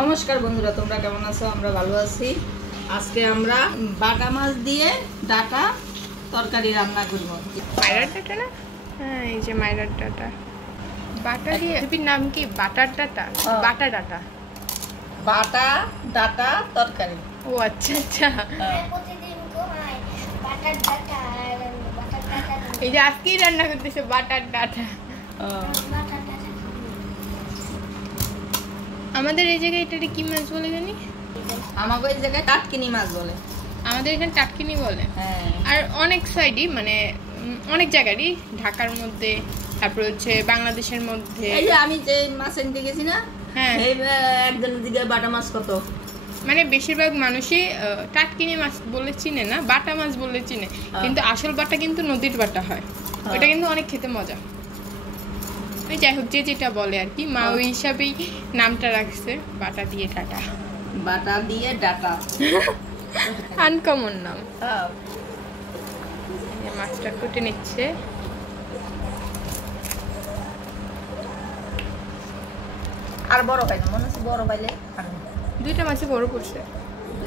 নমস্কার বন্ধুরা, তোমরা কেমন আছো? আমরা ভালো আছি। আজকে আমরা বাটা মাছ দিয়ে ডাটা তরকারি রান্না করব। মাইরার ডাটা না? হ্যাঁ, এই যে মাইরার ডাটা বাটা দিয়ে। রেসিপির নাম কি? বাটার ডাটা, বাটা ডাটা, বাটা ডাটা তরকারি। ও আচ্ছা আচ্ছা। এই যে আজকেই রান্না করতেছে বাটার ডাটা। আমাদের এই জায়গায় এটা কি মাছ বলে জানি? আমাদের এই জায়গায় টাটকিনি মাছ বলে। আমাদের এখানে টাটকিনি বলে। হ্যাঁ, আর অনেক সাইডই, মানে অনেক জায়গারই, ঢাকার মধ্যে, তারপর হচ্ছে বাংলাদেশের মধ্যে। এই যে আমি যে মাছ এনতে গেছি না, হ্যাঁ, এই একজনের দিকে বাটা মাছ কত, মানে বেশিরভাগ মানুষই টাটকিনি মাছ বলে চিনে না, বাটা মাছ বলে চিনে। কিন্তু আসল বাটা কিন্তু নদীর বাটা হয়। ওটা কিন্তু অনেক খেতে মজা। ওই যাই হোক, যে যেটা বলে আর কি, মা ওই হিসাবেই নামটা রাখছে, বাটা দিয়ে ডাটা। বাটা দিয়ে ডাটা আনকমন নাম। মাছটা কেটে নিচ্ছে। আর বড় পাই না, মনে হচ্ছে বড় পাইলে দুইটা মাছই বড় পড়ছে।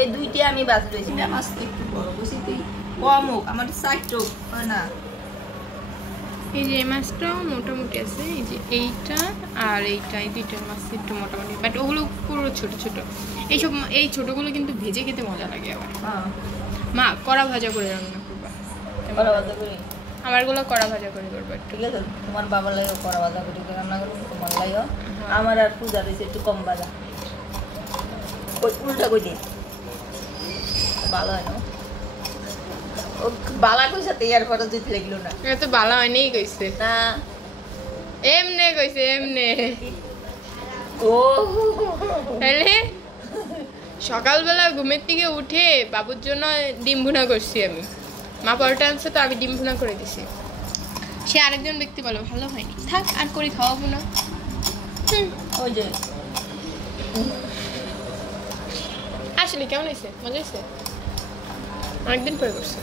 এই দুইটি আমি বাজি রয়েছি না, মাছ একটু বড় বুঝি তুই কম হোক, আমার সাইডটা হয় না। এই যে এই মাছটাও মোটামুটি আছে, এই যে এইটা আর এইটা, এই দুইটার মাছ একটু মোটামুটি, বাট ওগুলো পুরো ছোট ছোট। এইসব এই ছোটগুলো কিন্তু ভেজে খেতে মজা লাগে। আবার মা কড়া ভাজা করে রান্না করবা। কড়া ভাজা করি, আমারগুলো কড়া ভাজা করে করবা। ঠিক আছে, তোমার বাবার লাগে কড়া ভাজা করি রান্না করবো, তোমার লাগে আমার আর পূজা রয়েছে একটু কম ভাজা। ওই উল্টা কই দিয়ে ভালো হয় না, ও বালা কইছে ইয়ার পরে দিতে লাগলো না। এটা তো ভালো হয়নি কইছে না, এমনে কইছে এমনে। ও তাহলে সকালবেলা ঘুমের থেকে উঠে বাবুর জন্য ডিম ভুনা করছি আমি। মা পরোটা আনছে তো আমি ডিম ভুনা করে দিছি। সে আরেকজন ব্যক্তি বলো ভালো হয়নি, থাক আর করে খাওয়াবো না। ওই যে আসলে কেমন হয়েছে? মজা হয়েছে? অনেকদিন পরে করছে।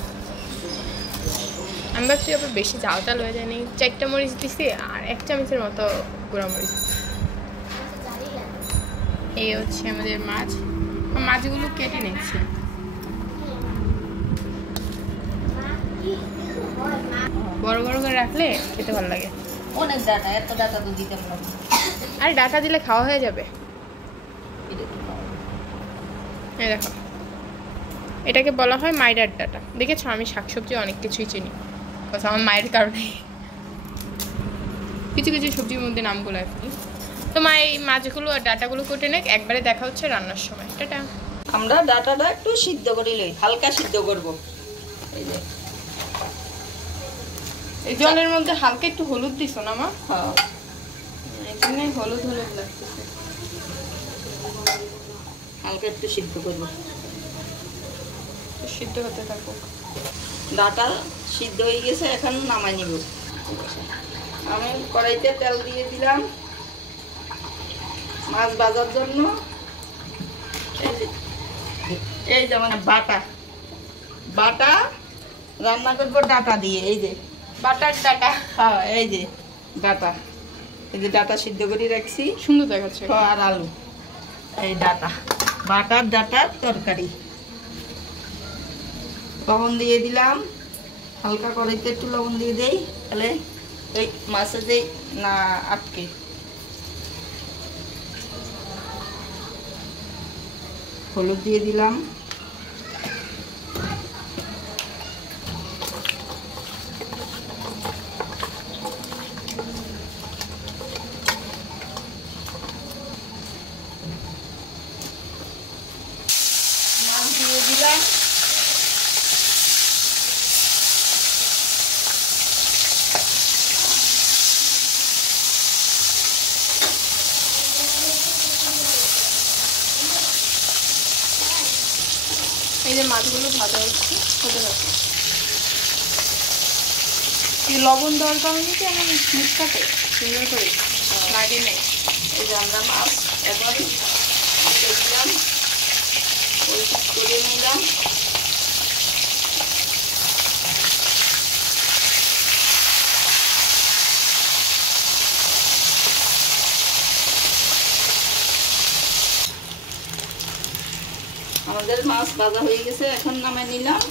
আমি ভাবছি আবার বেশি ঝাল টাল হয়ে যায়নি। 4টা মরিচ দিছি আর 1 চামচের মতো গুঁড়া মরিচ। এই হচ্ছে আমাদের মাছ। মাছগুলো কেটে নিচ্ছি। বড় বড় করে রাখলে খেতে ভালো লাগে। অনেক ডাটা, এত ডাটা তো দিতে পারবো। আর ডাটা দিলে খাওয়া হয়ে যাবে। এই দেখো, এটাকে বলা হয় মাইরার ডাটা। দেখেছো, আমি শাকসবজি অনেক কিছুই চিনি, আমার মায়ের কারণে কিছু কিছু সবজির মধ্যে নাম বলে ফেলি। তো মা এই মাছগুলো আর ডাটাগুলো কেটে নেক, একবারে দেখা হচ্ছে রান্নার সময়। টাটা। আমরা ডাটাটা একটু সিদ্ধ করে লই, হালকা সিদ্ধ করব। এই যে এই জলের মধ্যে হালকা একটু হলুদ দিছো না মা? হ্যাঁ, এখানে হলুদ হলুদ লাগতেছে। হালকা একটু সিদ্ধ করব, সিদ্ধ হতে থাকুক। ডাটা সিদ্ধ হয়ে গেছে, এখন নামাই নিব। আমি কড়াইতে তেল দিয়ে দিলাম মাছ ভাজার জন্য। এই যে মানে বাটা বাটা রান্না করবো ডাটা দিয়ে। এই যে বাটার ডাটা। হ্যাঁ, এই যে ডাটা, এই যে ডাটা সিদ্ধ করে রাখছি, সুন্দর দেখাচ্ছে। আর আলু, এই ডাটা, বাটার ডাটার তরকারি। লবণ দিয়ে দিলাম, হালকা কড়াইতে একটু লবণ দিয়ে দেই, তাহলে এই মাছে যেই না আটকে। হলুদ দিয়ে দিলাম, মাছ দিয়ে দিলাম, এই যে মাছগুলো ভাজা হচ্ছে, হতে থাকছে। কি লবণ দেওয়ার কারণে কি এমন মুখটাকে সুন্দর করে লাগে নেই। এই যে আমরা মাছ এবার দিলাম, করে নিলাম। আমাদের মাছ ভাজা হয়ে গেছে, এখন নামাই নিলাম।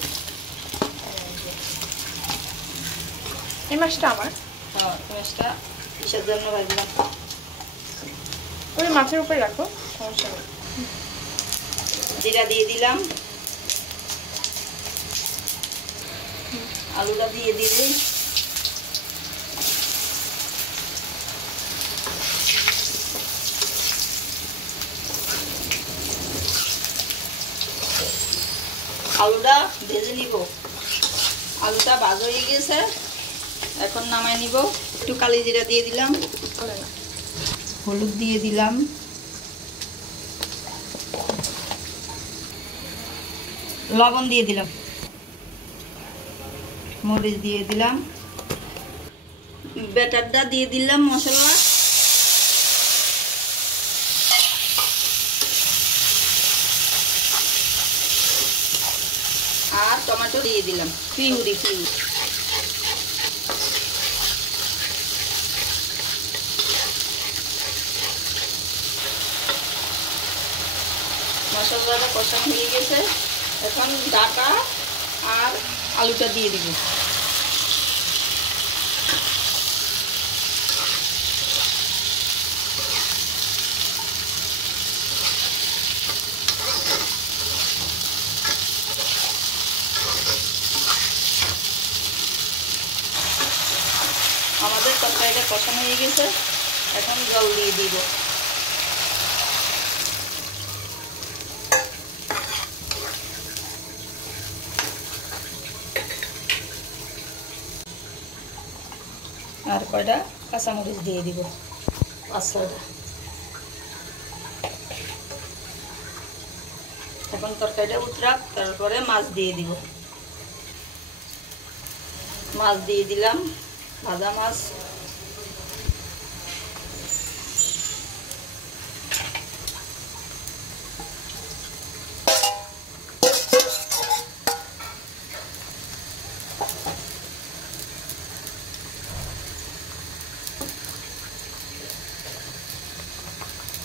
এই মাছটা আমার, হ্যাঁ মাছটা কিসের জন্য ভাজলাম? ওই মাছের উপরে রাখো, সমস্যা নেই। জিরা দিয়ে দিলাম, আলুটা দিয়ে দিলে আলুটা ভেজে নিব। আলুটা ভাজা হয়ে গেছে, এখন নামাই নিব। একটু কালি জিরা দিয়ে দিলাম, হলুদ দিয়ে দিলাম, লবণ দিয়ে দিলাম, মরিচ দিয়ে দিলাম, ব্যাটারটা দিয়ে দিলাম মশলা, আর টমেটো দিয়ে দিলাম পিউরি। মশলাটা কষানো হয়ে গেছে, এখন ডাটা আর আলুটা দিয়ে দিব। আমাদের তরকারিটা কষানো হয়ে গেছে, এখন জল দিয়ে দিব। আর কয়টা কাঁচামরিচ দিয়ে দিব, 5-6টা। এখন তরকারিটা উতরাক, তারপরে মাছ দিয়ে দিব। মাছ দিয়ে দিলাম, ভাজা মাছ।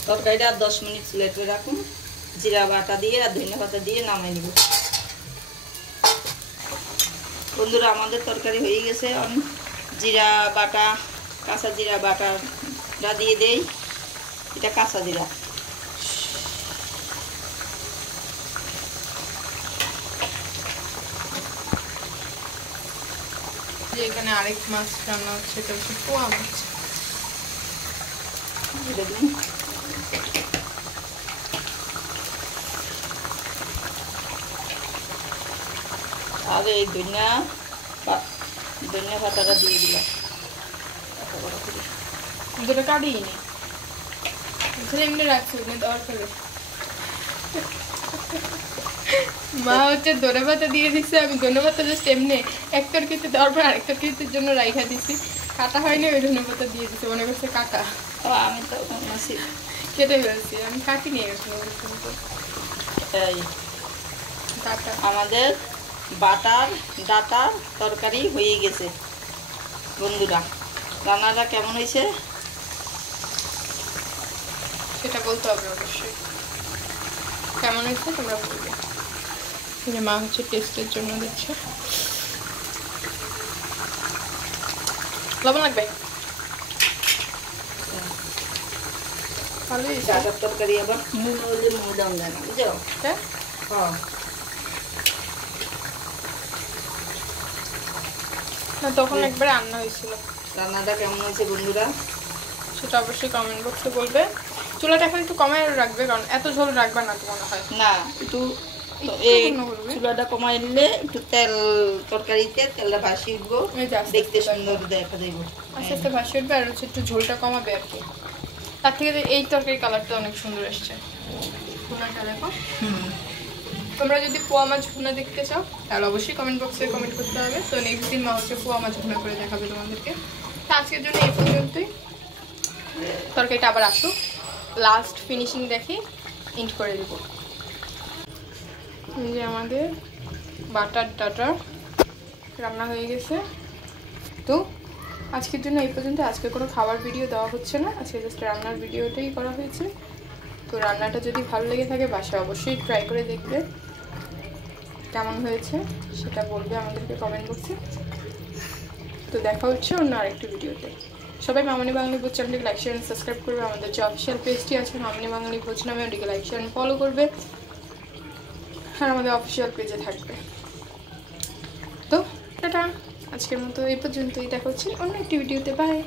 তরকারিটা 10 মিনিট চুলায় করে রাখুন, জিরা বাটা দিয়ে আর ধনিয়া পাতা দিয়ে নামাই নিব। বন্ধুরা আমাদের তরকারি হয়ে গেছে, জিরা বাটা, কাঁচা জিরা বাটাটা দিয়ে দেই। এটা কাঁচা জিরা। এখানে আরেক মাছ রান্না হচ্ছে, এটা হচ্ছে পোয়া মাছ। আগে এই ধনিয়া পাতাটা দিয়ে দিলাম। দুটো কাটিয়ে নি, এমনি রাখছি দরকার। মা হচ্ছে ধনে পাতা দিয়ে দিচ্ছে, আমি ধনে পাতা জাস্ট এমনি এক তরকারিতে দেওয়ার পর আরেক তরকারির জন্য রাইখা দিছি, কাটা হয়নি, ওই ধনে পাতা দিয়ে দিচ্ছে, মনে করছে কাটা। আমি তো কেটে ফেলছি, আমি কাটি নিয়ে গেছি। আমাদের বাটার ডাটার তরকারি হয়ে গেছে। বন্ধুরা রান্নাটা কেমন হয়েছে সেটা বলতে হবে অবশ্যই, কেমন হয়েছে তোমরা বলবে। মা হচ্ছে টেস্টের জন্য দিচ্ছে। লবণ লাগবে? ভালোই ডাটার তরকারি আবার নুন হলে নুন দাম দেয় না, বুঝো? হ্যাঁ তখন একবার রান্না হয়েছিল। রান্নাটা কেমন হয়েছে বন্ধুরা সেটা অবশ্যই কমেন্ট বক্সে বলবে। চুলাটা এখন একটু কমায় রাখবে, কারণ এত ঝোল রাখবে না তো মনে হয়। না, একটু চুলাটা কমাই নিলে একটু তেল, তরকারিতে তেলটা ভাসি উঠবো, দেখতে সুন্দর দেখা যাইব। আস্তে আস্তে ভাসি উঠবে, আর হচ্ছে একটু ঝোলটা কমাবে আর কি। তার থেকে এই তরকারি কালারটা অনেক সুন্দর এসছে। ভুনাটা দেখো। তোমরা যদি পোয়া মাছ ভুনা দেখতে চাও তাহলে অবশ্যই কমেন্ট বক্সে কমেন্ট করতে হবে। তো নেক্সট দিন মা হচ্ছে পোয়া মাছ ভুনা করে দেখাবে তোমাদেরকে। তো আজকের জন্য এই পর্যন্তই। তরকারিটা আবার আসুক, লাস্ট ফিনিশিং দেখে এন্ড করে দেব। এই যে আমাদের বাটার ডাটা রান্না হয়ে গেছে। তো আজকের জন্য এই পর্যন্ত। আজকে কোনো খাবার ভিডিও দেওয়া হচ্ছে না, আজকে জাস্ট রান্নার ভিডিওটাই করা হয়েছে। তো রান্নাটা যদি ভালো লেগে থাকে বাসায় অবশ্যই ট্রাই করে দেখবে, কেমন হয়েছে সেটা বলবে আমাদেরকে কমেন্ট বক্সে। তো দেখা হচ্ছে অন্য আরেকটি ভিডিওতে। সবাই মামনি বাঙালি ভোজ চ্যানেলটিকে লাইক শেয়ার সাবস্ক্রাইব করবে। আমাদের যে অফিসিয়াল পেজটি আছে মামনি বাঙালি ভোজ নামে, ওটিকে লাইক শেয়ার ফলো করবে, আর আমাদের অফিসিয়াল পেজে থাকবে। তো টাটা, আজকের মতো এই পর্যন্তই, দেখা হচ্ছে অন্য একটি ভিডিওতে। বাই।